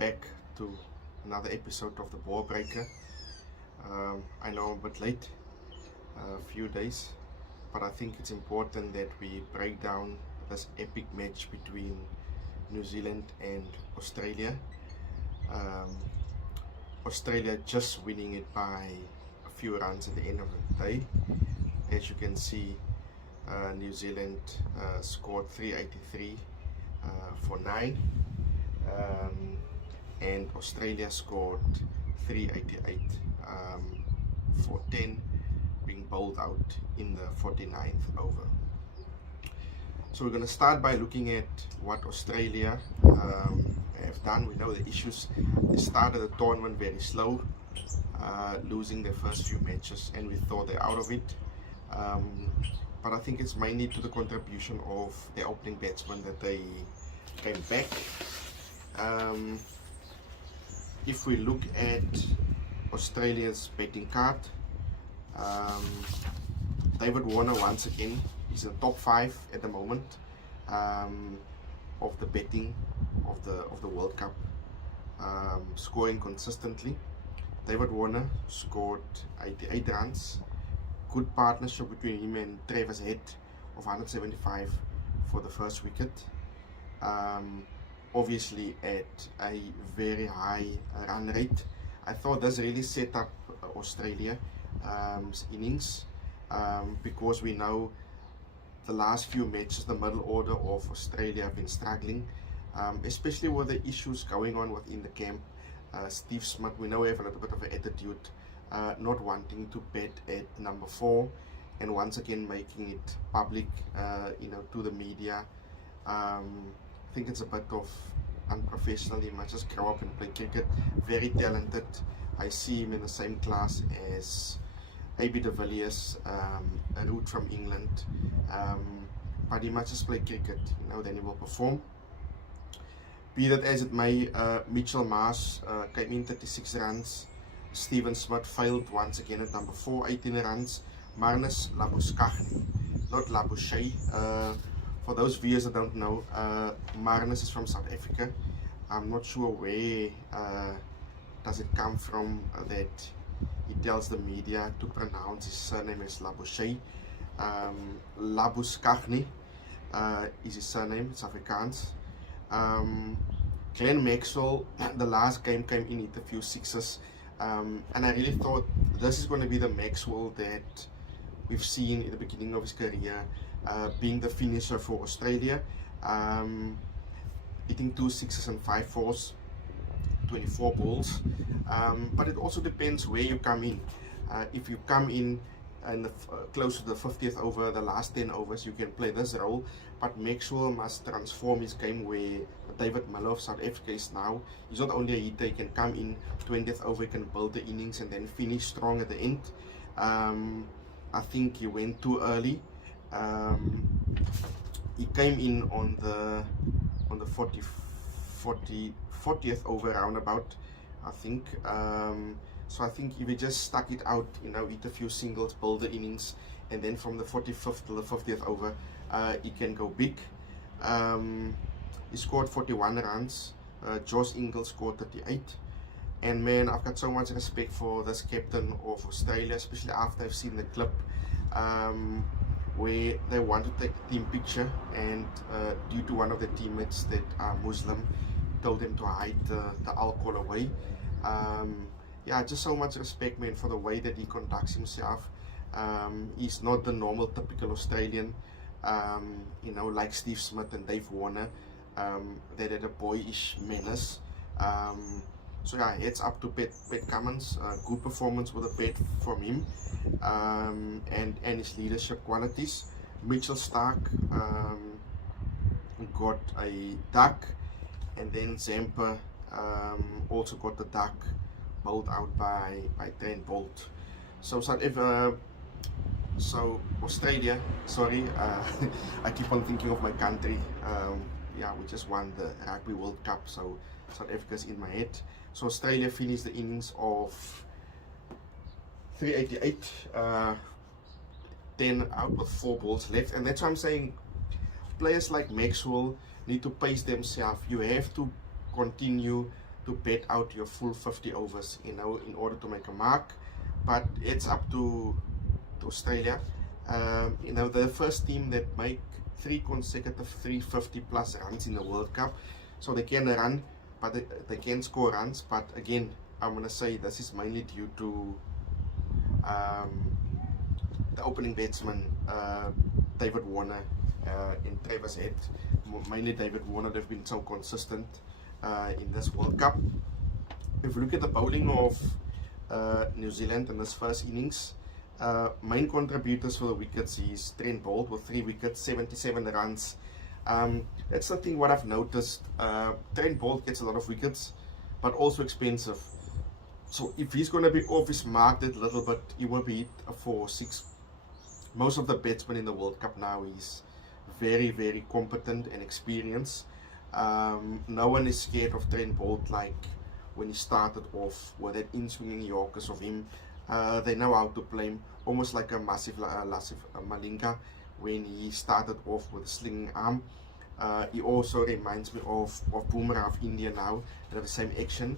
back to another episode of the Ball Breaker. I know I'm a bit late, a few days, but I think it's important that we break down this epic match between New Zealand and Australia. Australia just winning it by a few runs at the end of the day. As you can see, New Zealand scored 383 for 9, and Australia scored 388 for 10, being bowled out in the 49th over. So we're going to start by looking at what Australia have done. We know the issues. They started the tournament very slow, losing their first few matches, and we thought they're out of it. But I think it's mainly to the contribution of the opening batsman that they came back. If we look at Australia's batting card, David Warner once again is in the top 5 at the moment of the batting of the World Cup, scoring consistently. David Warner scored 88 runs. Good partnership between him and Travis Head of 175 for the first wicket. Obviously at a very high run rate. I thought this really set up Australia's innings, because we know the last few matches the middle order of Australia have been struggling, especially with the issues going on within the camp. Steve Smith, we know, have a little bit of an attitude, not wanting to bat at number 4, and once again making it public, to the media. I think it's a bit of unprofessional. He must just grow up and play cricket. Very talented. I see him in the same class as AB de Villiers, a root from England, but he must just play cricket, then he will perform. Be that as it may, Mitchell Mars came in 36 runs. Steven Smith failed once again at number 4, 18 runs. Marnus Labuschagne, not Labuschagne. For those viewers that don't know, Marnus is from South Africa. I'm not sure where does it come from that he tells the media to pronounce his surname as Labuschagne. Labuschagne is his surname, it's Afrikaans. Glenn Maxwell, the last game came in, hit a few sixes, and I really thought this is going to be the Maxwell that we've seen in the beginning of his career, being the finisher for Australia, hitting 2 6s and 5 4s, 24 balls. But it also depends where you come in. If you come in close to the 50th over, the last 10 overs, you can play this role. But Maxwell must transform his game where David Miller of South Africa is now. He's not only a hitter, he can come in 20th over, he can build the innings and then finish strong at the end. I think he went too early. He came in on the 40th over roundabout, I think. So I think if he just stuck it out, hit a few singles, build the innings, and then from the 45th to the 50th over, he can go big. He scored 41 runs. Josh Ingles scored 38. And man, I've got so much respect for this captain of Australia, especially after I've seen the clip where they want to take a team picture, and due to one of the teammates that are Muslim, told them to hide the alcohol away. Yeah, just so much respect, man, for the way that he conducts himself. He's not the normal typical Australian, like Steve Smith and Dave Warner, that had a boyish menace. So yeah, heads up to Pat Cummins. Good performance with a bat from him, and his leadership qualities. Mitchell Starc got a duck, and then Zampa also got the duck, bowled out by Trent Boult. So Australia, sorry, I keep on thinking of my country. Yeah, we just won the Rugby World Cup, so South Africa's in my head. So Australia finished the innings of 388, 10 out with 4 balls left, and that's why I'm saying players like Maxwell need to pace themselves. You have to continue to bet out your full 50 overs, you know, in order to make a mark. But it's up to Australia. You know, the first team that make 3 consecutive 350 plus runs in the World Cup, so they can run, but they can score runs. But again, I'm gonna say this is mainly due to the opening batsman, David Warner and Travis Head. Mainly David Warner, they've been so consistent in this World Cup. If you look at the bowling of New Zealand in this first innings, main contributors for the wickets is Trent Boult with 3 wickets, 77 runs. That's the thing what I've noticed. Trent Boult gets a lot of wickets, but also expensive. So if he's going to be off his mark that little bit, he will be hit a 4 or 6. Most of the batsmen in the World Cup now is very, very competent and experienced. No one is scared of Trent Boult like when he started off with that in-swinging Yorkers of him. They know how to play him, almost like a massive Malinga when he started off with a slinging arm. He also reminds me of Boomerang of India now. They have the same action.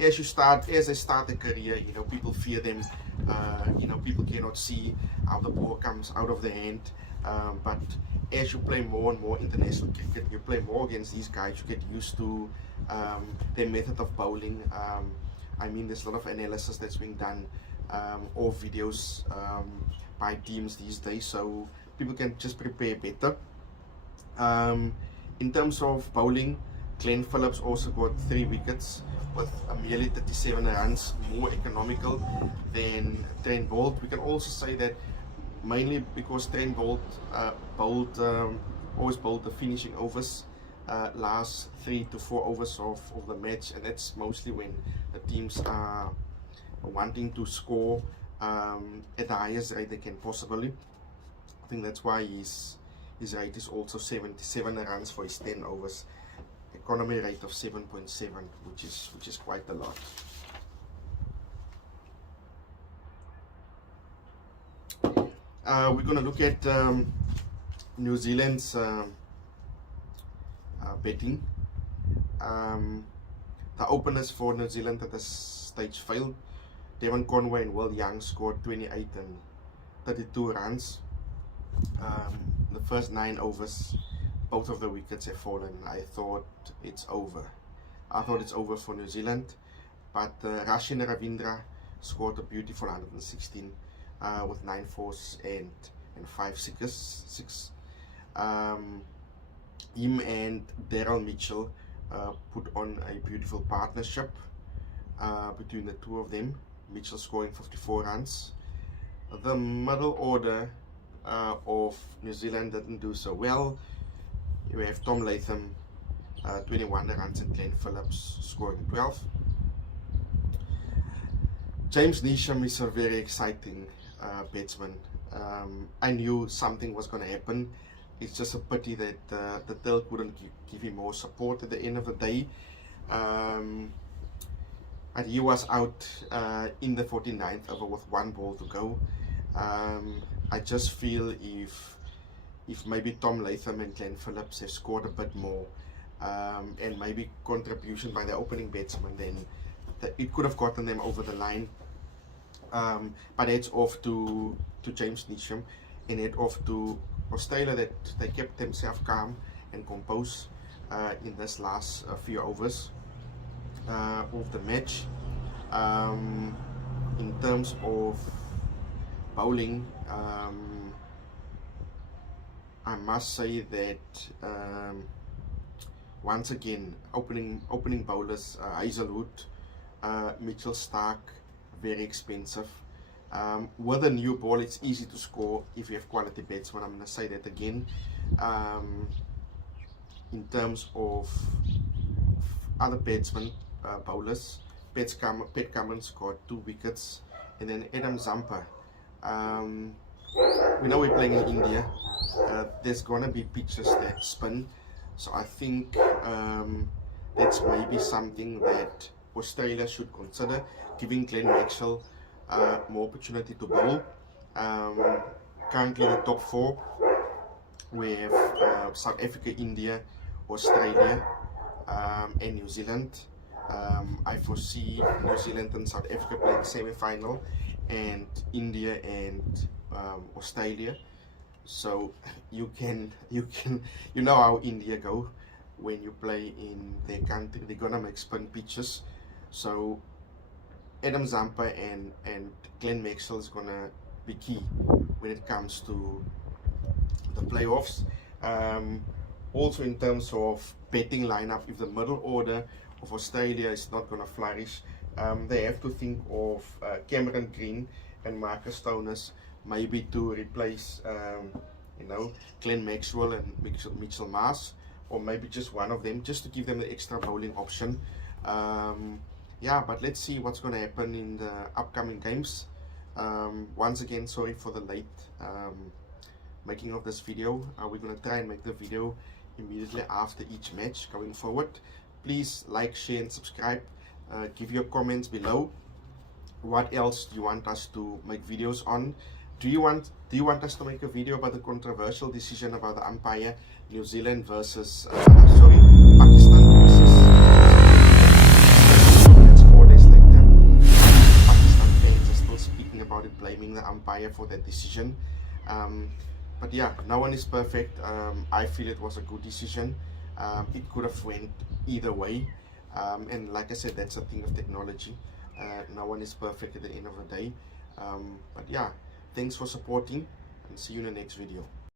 As they start their career, you know, people fear them. You know, people cannot see how the ball comes out of their hand. But as you play more and more international cricket, you play more against these guys, you get used to their method of bowling. I mean, there's a lot of analysis that's being done, or videos by teams these days, so people can just prepare better. In terms of bowling, Glenn Phillips also got 3 wickets with merely 37 runs, more economical than Trent Boult. We can also say that mainly because Trent Boult always bowled the finishing overs, last 3 to 4 overs of the match, and that's mostly when the teams are wanting to score at the highest rate they can possibly. I think that's why his rate is also 77 runs for his 10 overs. Economy rate of 7.7, which is quite a lot. We're going to look at New Zealand's betting. The openers for New Zealand at this stage failed. Devon Conway and Will Young scored 28 and 32 runs. The first 9 overs, both of the wickets have fallen. I thought it's over. I thought it's over for New Zealand, but Rashina Ravindra scored a beautiful 116 with 9 fours and 5 sixes. Him and Daryl Mitchell put on a beautiful partnership between the two of them. Mitchell scoring 54 runs. The middle order of New Zealand didn't do so well. You have Tom Latham 21 runs and Glenn Phillips scoring 12. James Neesham is a very exciting batsman. I knew something was going to happen. It's just a pity that the tail couldn't give him more support at the end of the day. And he was out in the 49th over with 1 ball to go. I just feel if maybe Tom Latham and Glenn Phillips have scored a bit more, and maybe contribution by the opening batsman, then it could have gotten them over the line. But it's off to James Neesham, and it's off to Australia that they kept themselves calm and composed in this last few overs of the match. In terms of bowling, I must say that once again, opening bowlers, Hazelwood, Mitchell Starc, very expensive. With a new ball, it's easy to score if you have quality batsmen. I'm going to say that again. In terms of other batsmen, bowlers, Pat Cummins scored 2 wickets, and then Adam Zampa. We know we're playing in India. There's gonna be pitches that spin, so I think that's maybe something that Australia should consider, giving Glenn Maxwell more opportunity to bowl. Currently, the top 4 we have South Africa, India, Australia, and New Zealand. I foresee New Zealand and South Africa playing semi-final, and India and Australia. So you know how India go when you play in their country. They're gonna make spin pitches. So Adam Zampa and Glenn Maxwell is gonna be key when it comes to the playoffs. Also in terms of betting lineup, if the middle order of Australia is not going to flourish, they have to think of Cameron Green and Marcus Stoinis maybe to replace Glenn Maxwell and Mitchell Mars, or maybe just one of them, just to give them the extra bowling option. Yeah, but let's see what's going to happen in the upcoming games. Once again, sorry for the late making of this video. We're going to try and make the video immediately after each match going forward. Please like, share and subscribe. Give your comments below. What else do you want us to make videos on? Do you want us to make a video about the controversial decision about the umpire, New Zealand versus Pakistan versus that's 4 days later. Pakistan fans are still speaking about it, blaming the umpire for that decision. But yeah, no one is perfect. I feel it was a good decision. It could have went either way. And like I said, that's a thing of technology. No one is perfect at the end of the day. But yeah, thanks for supporting, and see you in the next video.